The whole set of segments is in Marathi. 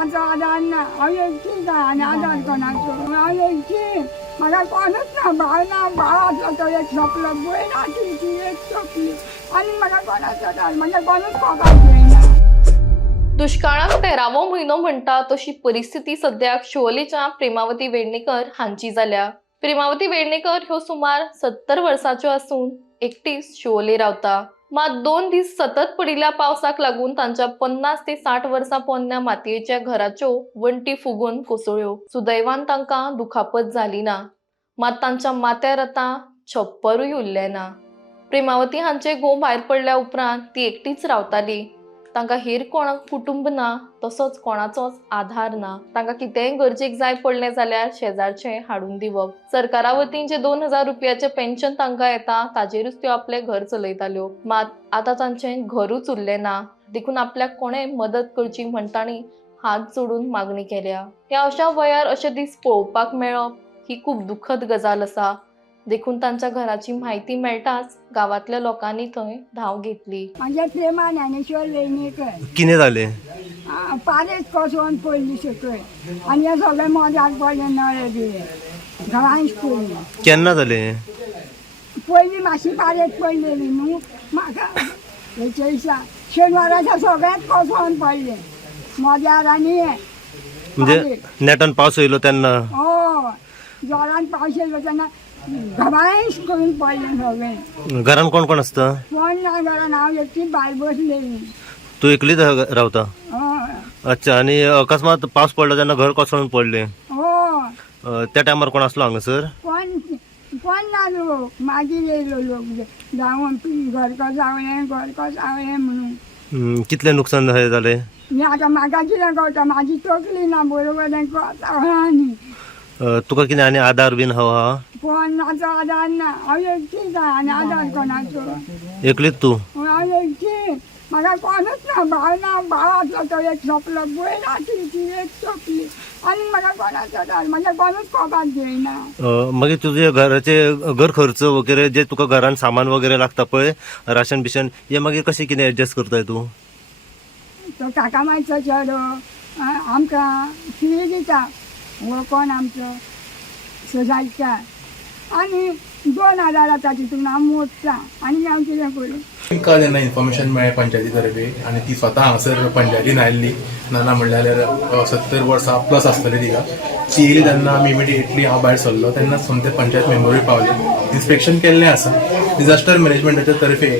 कोणाचो आधार ना हांव एकटी काय आनी आधार कोणाचो हांव एकटी म्हाका कोणूच ना भाव आसलो तो एक सोंपलो भयण आसली ती एक सोंपली आनी म्हाका कोणाचो आधार म्हाका कोणूच पगार घेयना. दुष्काळाक 13वो म्हयनो म्हणटा तशी परिस्थिती सद्याक शिवोलेच्या प्रेमावती वेर्णेकर हांची जाल्या. प्रेमावती वेर्णेकर ह्यो सुमार 70 वर्सांच्यो आसून एकटीच शिवोले रावता. मात 2 दीस सतत पडिल्ल्या पावसाक लागून तांच्या 50 ते 60 वर्सां पोरन्या मातयेच्या घराच्यो वण्टी फुगून कोसळ्ळ्यो. सुदैवान तांकां दुखापत जाली ना, मात तांच्या माथ्यार आतां छप्परूय उरलें ना. प्रेमावती हांचे घोव भायर पडल्या उपरांत ती एकटीच रावताली. तांकां हेर कोणाक कुटुंब ना, तसोच कोणाचोच आधार ना. तांकां कितेंय गरजेक जाय पडलें जाल्यार शेजारचे हाडून दिवप. सरकारा वतीन जे 2000 रुपयाचे पेन्शन तांकां येता ताजेरूच त्यो आपलें घर चलयताल्यो. मात आतां तांचें घरूच उरलें ना. देखून आपल्याक कोणें मदत करची म्हण तांणी हात जोडून मागणी केल्या. ह्या अशा वयार अशे दीस पळोवपाक मेळप ही खूब दुखद गजाल आसा. देखून तांच्या घराची म्हायती मेळटाच गांवांतल्या लोकांनी थंय धांव घेतली. म्हाजे प्रेमा ज्ञानेश्वर वेर्णेकर कितें जालें? पारेच कोसळून पडली सकयल आनी हे सगळे मजाक पडले नळे बिळे घरांच पडली. केन्ना जालें? पयलीं मातशी पारेच पडलेली न्हू म्हाका हेचे दिसा शेनवाराच्या सगळ्यात कोसळून पडले मजार आनी हे म्हणजे नेटान पावस येयलो तेन्ना? हय जोरान पावस येयलो तेन्ना घबायश करून पडले सगळे. घरान कोण कोण आसता? कोण ना घरान हांव एकटी भायर बसलेली. तू एकलीच रावता? हय अच्छा. आणि अकस्मात पावस पडलो तेन्ना घर कोसळून पडलें? हय त्या टायमार कोण आसलो हांगासर? कोण ना लोक मागीर येयलो लोक जावन घरको जावलें म्हणून. कितलें नुकसान जालें? मी आतां म्हाका कितें कळटा म्हाजी तकली ना बरोबर हें कळटा आनी तुका कितें आनी आधार बीन हवा? कोणाचो आधार ना हांव एकटी काय आनी आधार कोणाचो. एकलीच तू? हांव एकटी म्हाका कोणूच ना भाव आसलो तो एक सोंपलो भयण आसली ती एक सोंपली आनी म्हाका कोणाचो आधार म्हाका कोणूच पगार घेयना. मागीर तुजे घराचे घर खर्च वगैरे जे तुका घरान सामान वगैरे लागता पळय राशन बिशन हे मागीर कशें कितें एडजस्ट करताय तूं? तो काका मातसो चेडो आमकां फी दिता वळखोन आमचो सोसायटीकार आनी 2000 जाता तितून हांव मोडटा आनी हांव कितें करूं. तांकां जेन्ना इन्फॉर्मेशन मेळ्ळें पंचायती तर्फे आनी ती स्वता हांगासर पंचायतीन आयिल्ली नाना म्हणल्यार 70 वर्सां प्लस आसतली तिका. ती येयली तेन्ना आमी इमिडिएटली हांव भायर सरलो तेन्ना सोमते पंचायत मेंबरूय पावले. इन्स्पेक्शन केल्लें आसा. डिजास्टर मॅनेजमेंटाच्या तर्फे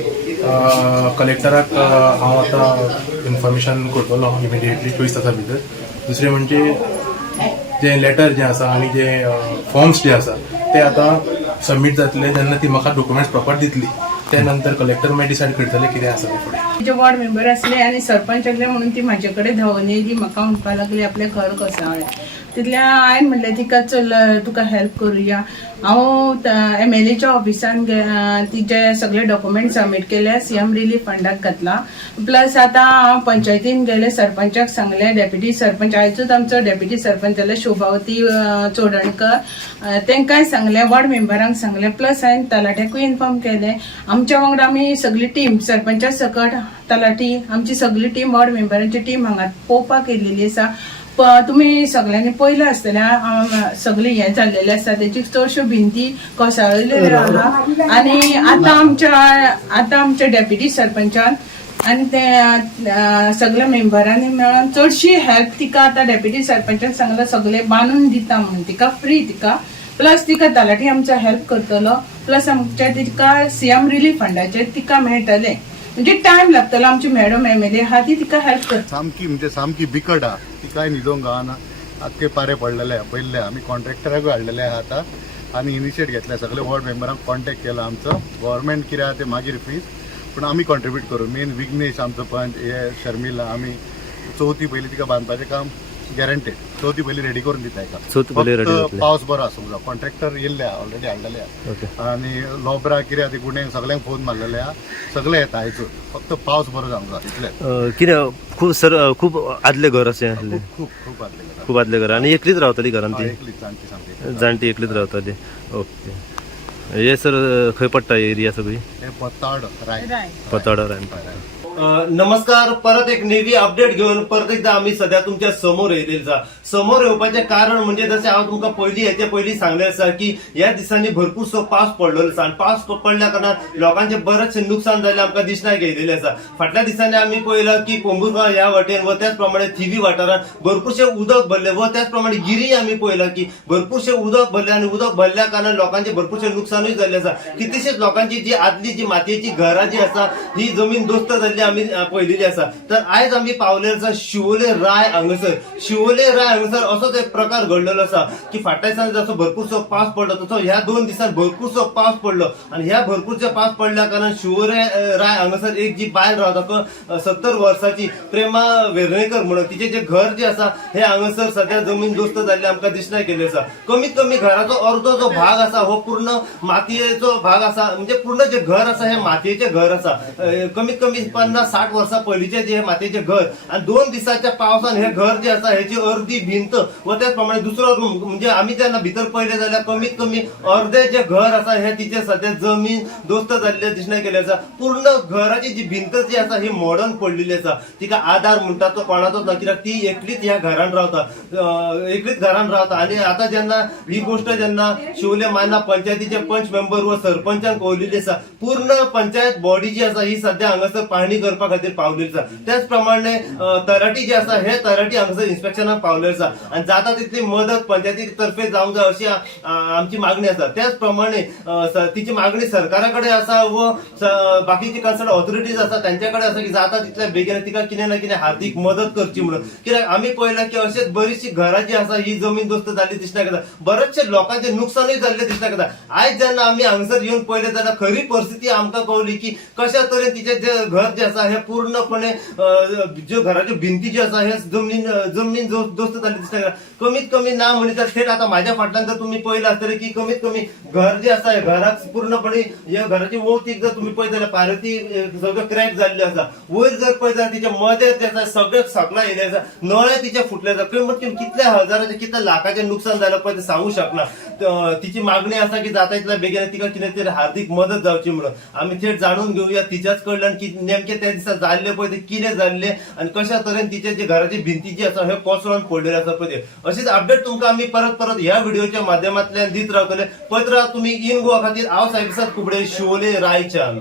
कलेक्टराक हांव आतां इन्फॉर्मेशन करतलो इमिडिएटली 24 तासां भितर. दुसरें म्हणजे जे लेटर जे आसा आनी जे फॉर्म्स जे आसा ते आतां सबमीट जातले तेन्ना ती म्हाका डॉक्युमेंट्स प्रॉपर दितली. त्या नंतर कलेक्टर मागीर डिसायड करतले कितें आसा ते फुडें. जे वॉर्ड मेंबर असले आणि सरपंच असले म्हणून ती माझ्या कडेन धांवन येयली म्हाका म्हणपाक लागली आपलें घर कोसळ्ळें. तितल्या हांवें म्हणलें तिका चल तुका हेल्प करुया. हांव MLAच्या ऑफिसान तिचे सगळे डॉक्युमेंट सबमीट केले CM रिलीफ फंडाक घातला. प्लस आतां हांव पंचायतीन गेले सरपंचाक सांगलें डेप्युटी सरपंच आयजूच आमचो डेप्युटी सरपंच जाले शोभावती चोडणकर तांकांय सांगलें वॉर्ड मेंबरांक सांगलें प्लस हांवें तलाट्याकूय इन्फॉर्म केलें. आमच्या वांगडा आमी सगळी टीम सरपंचा सकट तलाटी आमची सगळी टीम वॉर्ड मेंबरांची टीम हांगा पळोवपाक येयलेली आसा. तुम्ही सगळ्यांनी पयलें आसतना सगळी हें जाल्लेलें आसा तेची चडश्यो भिंती कोसळलेल्यो आहा आनी आतां आमच्या डेप्युटी सरपंचान आनी ते सगळ्या मेंबरांनी मेळून चडशी हेल्प तिका आतां डेप्युटी सरपंचान सांगलें सगळें बांदून दिता म्हणून तिका फ्री तिका. प्लस तिका तलाटी आमचो हेल्प करतलो. प्लस आमच्या तिका CM रिलीफ फंडाचेर तिका मेळटलें म्हणजे टायम लागतलो. आमची मॅडम MLA आहा ती तिका हेल्प करता. सामकी बिकट आहा ती काय न्हिदोंक गावना. आख्खे पारे पडलेले पयले आमी कॉन्ट्रॅक्टराकूय हाडलेले आहा आतां आनी इनिशिएट घेतल्या सगळे वॉर्ड मेंबरांक कॉन्टॅक्ट केला. आमचो गव्हर्मेंट कितें आहा ते मागीर फीज पूण आमी कॉन्ट्रिब्यूट करूं. मेन विघ्नेश आमचो पंच हे शर्मिला आमी चवथी पयली तिका बांदपाचें काम गॅरंटेड चवथी पयली रेडी करून दिता एका. पावस बरो आसूंक जाय. कॉन्ट्रॅक्टर येयल्ले आहा ऑलरेडी हाडलेले आहा आनी लोब्रा कितें आहा ती गुण्यांक सगळ्यांक फोन मारलेले आहा. सगळे येता आयजूच फक्त पावस बरो जावंक जाय इतलें. कितें खूब आदले घर अशें? खूब आदले घर. खूब आदले घर. आनी एकलीच रावताली घरान ती? एकलीच जाणटी एकलीच रावताली. ओके. हे सर खंय पडटा एरिया सगळी? पताड राय. पताड राय. नमस्कार. परत एक नेवी अपडेट घेऊन परत एकदा आम्ही सध्या तुमच्या समोर येयलेलो आसा. समोर येवपाचे कारण म्हणजे जसे हांव तुमकां पयलीं सांगलें आसा की ह्या दिसांनी भरपूरसो पावस पडलेलो आसा आणि पावस पडल्या कारणान लोकांचे बरेचशे नुकसान जाल्ले आमकां दिसण्याक येयलेलें आसा. फाटल्या दिसांनी आमी पळयलां की कोंबुरगांव ह्या वाटेन व त्याच प्रमाणे थिवी वाठारात भरपूरशे उदक भरले व त्याच प्रमाणे गिरी आमी पळयलां की भरपूरशे उदक भरले आणि उदक भरल्या कारणान लोकांचे भरपूरशे नुकसानूय जाल्ले आसा. कितलीशीच लोकांची जी आदली जी मातयेची घरां जी आसा ही जमीन दोस्त जाल्ली आमी पळयलेली आसा. तर आयज आमी पावलेले आसा शिवोले राय हांगासर. शिवोले राय हांगासर असोच एक प्रकार घडलेलो आसा की फाटल्या दिसांनी जसो भरपूरसो पावस पडलो तसो ह्या 2 दिसांत भरपूरसो पावस पडलो आणि ह्या भरपूरशे पावस पडल्या कारणान शिवोले राय हांगासर एक जी बायल रावता 70 वर्साची प्रेमा वेर्णेकर म्हणून तिचे जे घर जे आसा हे हांगासर सध्या जमीन दोस्त जाल्ले आमकां दिसण्याक येयल्ले आसा. कमीत कमी घराचो अर्धो जो भाग आसा हो पूर्ण मातयेचो भाग आसा. म्हणजे पूर्ण जे घर आसा हे मातयेचे घर आसा. कमीत कमी 50-60 वर्सां पयलींचे जे मातयेचे घर आणि 2 दिसाच्या पावसान हे घर जे आसा हेची अर्धी भिंत व त्याच प्रमाणे दुसरो रूम म्हणजे आमी जेन्ना भितर पळयले जाल्यार कमीत कमी अर्धे जे घर आसा हे तिचे सध्या जमीन दोस्त जाल्ले दिसण्याक येयल्ले आसा. पूर्ण घराची जी भिंत जी आसा ही मोडून पडलेली आसा. तिका आधार म्हणटा तो कोणाचोच ना, कित्याक ती एकलीच ह्या घरान रावता आणि आता जेन्ना ही गोष्ट जेन्ना शिवले मायना पंचायतीचे पंच मेंबर व सरपंचान कळयलेली आसा पूर्ण पंचायत बॉडी जी आसा ही सध्या हांगासर पाहणी करपा खातीर पावलेली आसा. त्याच प्रमाणे तराटी जे आसा हे तराटी हांगासर इन्स्पेक्शनाक पावलेले आसा आणि जाता तितली मदत पंचायती तर्फे जावंक जाय अशी आमची मागणी आसा. त्याच प्रमाणे तिची मागणी सरकारा कडेन आसा व बाकीची कन्सर्न ऑथॉरिटीज आसा त्यांच्याकडे आसा की जाता तितल्या बेगीन तिका कितें ना कितें हार्दिक मदत करची म्हणून. कित्याक आमी पळयलां की अशेच बरीचशी घरां जी आसा ही जमीन दोस्त जाल्ली दिसण्याक येता. बरेचशे लोकांचे नुकसानूय जाल्ले दिसण्याक येता. आयज जेन्ना आमी हांगासर येवन पळयले जाल्यार खरी परिस्थिती आमकां कळली की कशा तरेन तिचे जे घर जे आसा हे पूर्णपणे ज्यो घराच्यो भिंती ज्यो आसा हे जमीन दोस्त जाल्ली दिसण्याक येता. कमीत कमी ना म्हणटा थेट आता माझ्या फाटल्यान जर तुम्ही पळयलां आसतलें की कमीत कमी घर जे आसा हे घराक पूर्णपणे ह्या घराची वोवतीक जर तुम्ही पळयत जाल्यार पारती सगळं क्रॅक जाल्ले आसा. वयर जर पळयत जाल्यार तिच्या मदें जे आसा सगळे सकला येयले आसा. नळे तिचे फुटले आसा. कितल्या हजाराचे कितल्या लाखाचे नुकसान जालें पळय ते सांगू शकना. तिची मागणी आसा की जाता तितल्या बेगीन तिका कितें तरी हार्दिक मदत जावची म्हणून. आमी थेट जाणून घेवया तिच्याच कडल्यान की नेमके त्या दिसा जाल्ले पळय ते कितें जाल्ले आणि कशा तरेन तिचे जे घराची भिंती जी आसा हे कोसळून पडलेले आसा पळय ते. अशीच अपडेट तुमकां आमी परत ह्या व्हिडिओच्या माध्यमांतल्यान दीत रावतले. पळयत राहा तुम्ही इन गोवा खातीर हांव सायबिसाद कुबडे शिवोले रायच्यान.